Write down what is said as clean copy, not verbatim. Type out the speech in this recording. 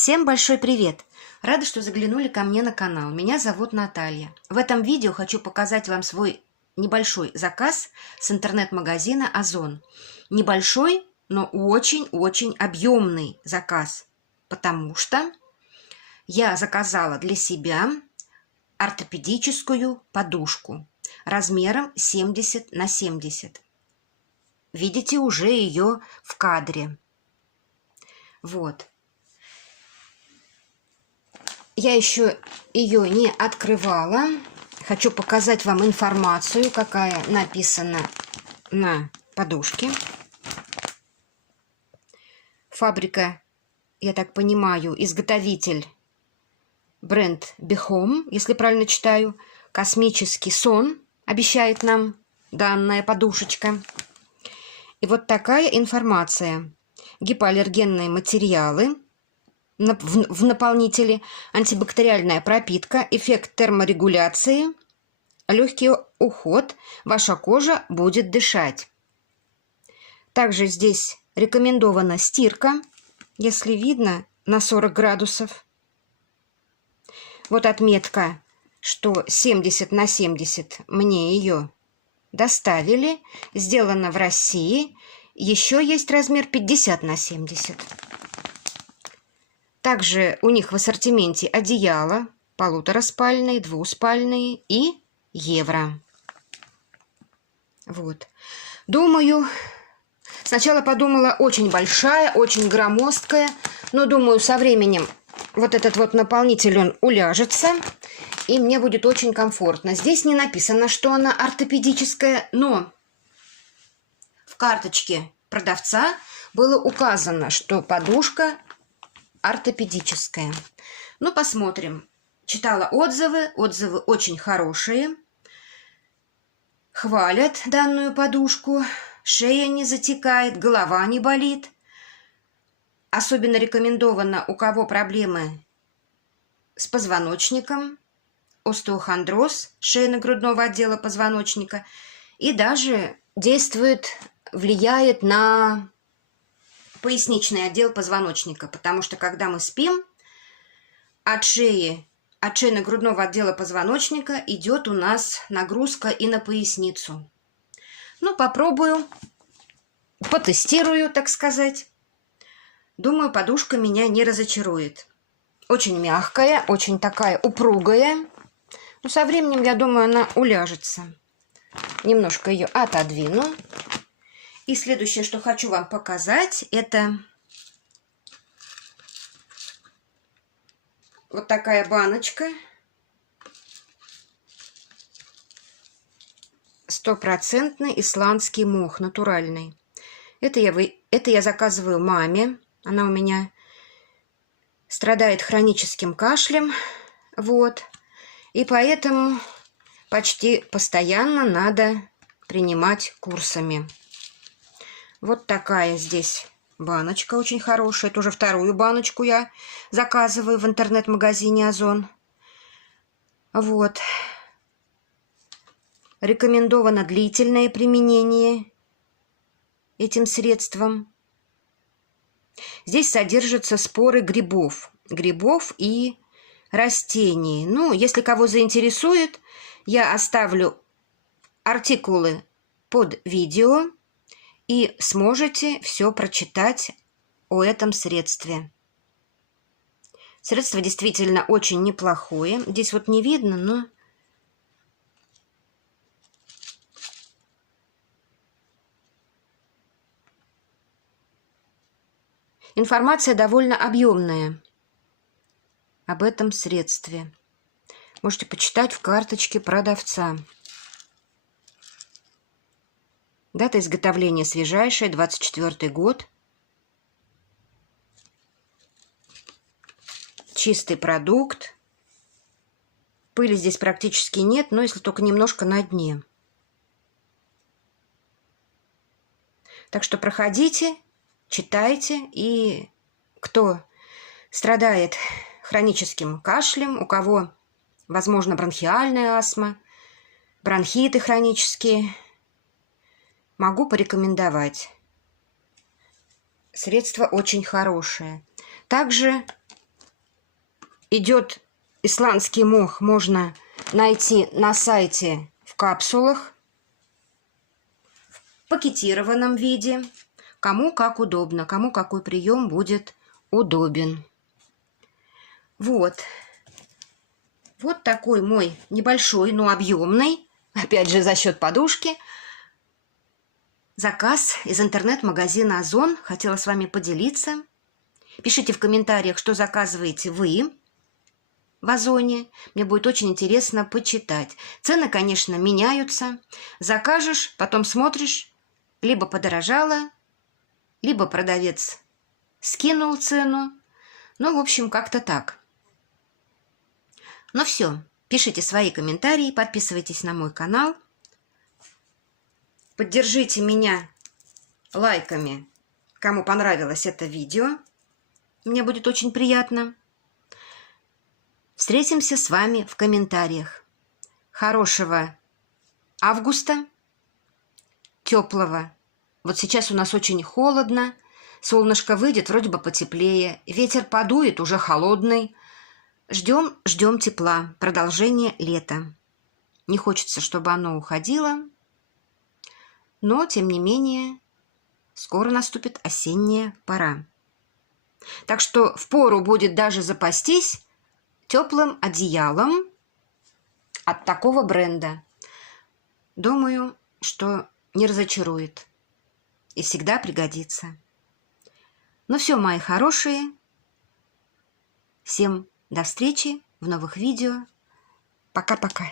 Всем большой привет! Рада, что заглянули ко мне на канал. Меня зовут Наталья. В этом видео хочу показать вам свой небольшой заказ с интернет-магазина Озон. Небольшой, но очень-очень объемный заказ, потому что я заказала для себя ортопедическую подушку размером 70 на 70. Видите уже ее в кадре. Вот. Я еще ее не открывала. Хочу показать вам информацию, какая написана на подушке. Фабрика, я так понимаю, изготовитель бренд Behome, если правильно читаю. Космический сон обещает нам данная подушечка. И вот такая информация. Гипоаллергенные материалы в наполнителе, антибактериальная пропитка, эффект терморегуляции, легкий уход, ваша кожа будет дышать. Также здесь рекомендована стирка, если видно, на 40 градусов. Вот отметка, что 70 на 70 мне ее доставили, сделано в России. Еще есть размер 50 на 70. Также у них в ассортименте одеяла, полутораспальные, двуспальные и евро. Вот. Думаю, сначала подумала, очень большая, очень громоздкая, но думаю, со временем вот этот вот наполнитель, он уляжется, и мне будет очень комфортно. Здесь не написано, что она ортопедическая, но в карточке продавца было указано, что подушка ортопедическая. Ну, посмотрим. Читала отзывы. Отзывы очень хорошие. Хвалят данную подушку. Шея не затекает, голова не болит. Особенно рекомендовано, у кого проблемы с позвоночником, остеохондроз шейно-грудного отдела позвоночника. И даже действует, влияет на поясничный отдел позвоночника, потому что когда мы спим, от шейно-грудного отдела позвоночника идет у нас нагрузка и на поясницу. Ну, попробую, потестирую, так сказать. Думаю, подушка меня не разочарует. Очень мягкая, очень такая упругая. Но со временем, я думаю, она уляжется. Немножко ее отодвину. И следующее, что хочу вам показать, это вот такая баночка. 100% исландский мох, натуральный. Это я заказываю маме. Она у меня страдает хроническим кашлем. Вот. И поэтому почти постоянно надо принимать курсами. Вот такая здесь баночка очень хорошая. Тоже вторую баночку я заказываю в интернет-магазине Озон. Вот. Рекомендовано длительное применение этим средством. Здесь содержатся споры грибов. Грибов и растений. Ну, если кого заинтересует, я оставлю артикулы под видео. И сможете все прочитать о этом средстве. Средство действительно очень неплохое. Здесь вот не видно, но информация довольно объемная об этом средстве. Можете почитать в карточке продавца. Дата изготовления свежайшая, 24 год. Чистый продукт. Пыли здесь практически нет, но если только немножко на дне. Так что проходите, читайте. И кто страдает хроническим кашлем, у кого, возможно, бронхиальная астма, бронхиты хронические, могу порекомендовать. Средство очень хорошее. Также идет исландский мох, можно найти на сайте в капсулах, в пакетированном виде. Кому как удобно, кому какой прием будет удобен. Вот. Вот такой мой небольшой, но объемный, опять же за счет подушки, заказ из интернет-магазина Озон. Хотела с вами поделиться. Пишите в комментариях, что заказываете вы в Озоне. Мне будет очень интересно почитать. Цены, конечно, меняются. Закажешь, потом смотришь, либо подорожало, либо продавец скинул цену. Ну, в общем, как-то так. Ну все, пишите свои комментарии, подписывайтесь на мой канал. Поддержите меня лайками, кому понравилось это видео. Мне будет очень приятно. Встретимся с вами в комментариях. Хорошего августа, теплого. Вот сейчас у нас очень холодно. Солнышко выйдет, вроде бы потеплее. Ветер подует, уже холодный. Ждем тепла, продолжение лета. Не хочется, чтобы оно уходило. Но, тем не менее, скоро наступит осенняя пора. Так что впору будет даже запастись теплым одеялом от такого бренда. Думаю, что не разочарует и всегда пригодится. Ну все, мои хорошие. Всем до встречи в новых видео. Пока-пока.